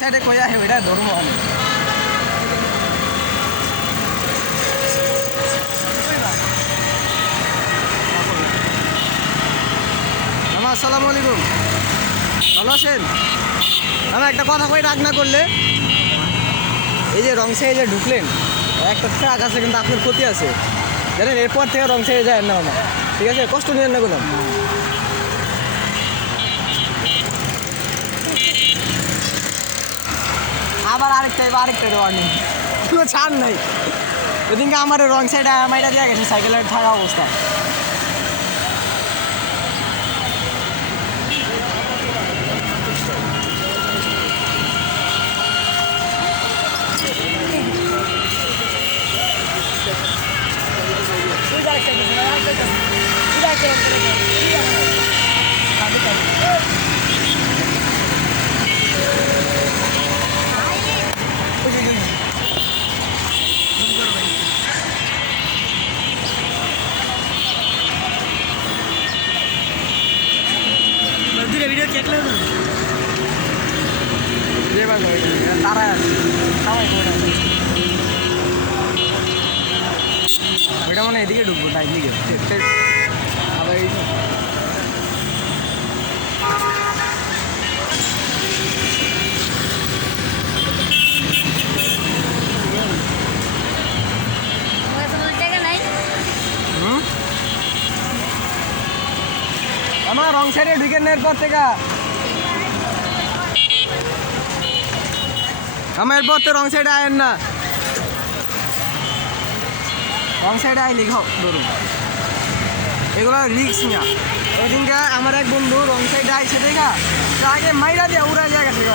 সাইডে কইয়া হে ওইটা ধর্ম হয় মামা আসসালামু আলাইকুম, ভালো আছেন? মামা একটা কথা কই রাগ না করলে, এই যে রং সাইডে ঢুকলেন একটা ট্রাক আছে কিন্তু আপনার ক্ষতি আছে জানেন, এরপর থেকে রং সাইডে যায় না মামা, ঠিক আছে? কষ্ট নিয়েন না কোনো। আবার আরেকটা ওয়ার্নিং, কোনো ছাড় নাই। ওদিনকে আমার রং সাইডে মাইটা দেওয়া গেছে সাইকেলের থাকা অবস্থা। ভিডিও কেটলে তারা সবাই ওইটা মানে এদিকে ঢুকবো না, এদিকে আবার এই আমার রং সাইডে ঢুকে নেওয়ার পর থেকে আমার এরপর তো রং সাইডে আয়েন না, রং সাইডে আই লিখাও ধরুন, এগুলো রিক্স না। ওই দিনকে আমার এক বন্ধু রং সাইডে আইসে দেখা আগে মাইরা দিয়ে উড়া জায়গা থেকে